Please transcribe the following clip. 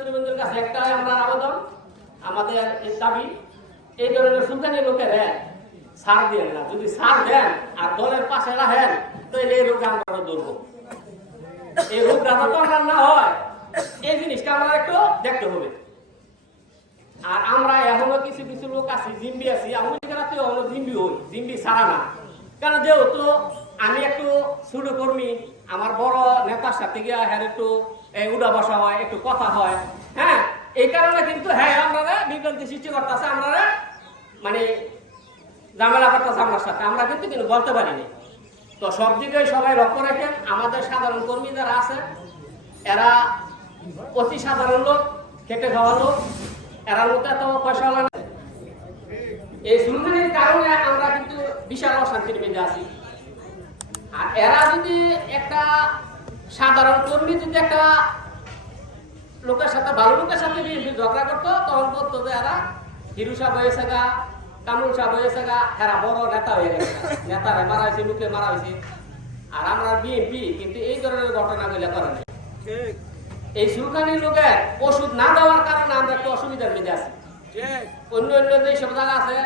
নেতৃবৃন্দের কাছে একটাই আমরা আবেদন, আমাদের এই দাবি, এই ধরনের সুলতানি লোকের ছাড় দিয়ে না, যদি ছাড় দেন আর দলের পাশে রাখেন তাহলে এই রোগটা আমরা ধরব। এই রোগটা তো আমরা না হয়, এই জিনিসটা আমরা একটু দেখতে হবে। আর আমরা এখনো কিছু কিছু লোক আছি, জিম্বি আছি, আমি হলো জিম্বি হই, জিম্বি ছাড়া না। কারণ যেহেতু আমি একটু ছোট কর্মী, আমার বড় নেতার সাথে গিয়ে হ্যাঁ একটু উড়া বসা হয়, একটু কথা হয়, হ্যাঁ, এই কারণে কিন্তু হ্যাঁ আমরা বিভ্রান্তি সৃষ্টি করতেছে, আমরা মানে ঝামেলা করতেছে আমার সাথে, আমরা কিন্তু বলতে পারিনি। তো সব দিকে সবাই লক্ষ্য রাখেন, আমাদের সাধারণ কর্মী যারা আছে এরা অতি সাধারণ লোক, খেটে খাওয়া লোক, এরার মধ্যে এত পয়সা হলো না। এই সুলতানির কারণে আমরা কিন্তু বিশাল অশান্তির মধ্যে আছি। আর এরা যদি একটা সাধারণ কর্মী যদি একটা লোকের সাথে, ভালো লোকের সাথে ঝগড়া করতো, তখন বলতো যে এরা হিরু সাহেব হয়েছে গা, কামরুল সাহেব হয়েছে গা, এরা বড় নেতা হয়ে গেছে, নেতারা মারা হয়েছে, লোকে মারা হয়েছে। আর আমরা বিএনপি কিন্তু এই ধরনের ঘটনা গুলো করে না। এই সুলতানি লোকের ওষুধ না দেওয়ার কারণে আমরা একটু অসুবিধার মধ্যে আছি। অন্য অন্য যে সব জায়গা আছে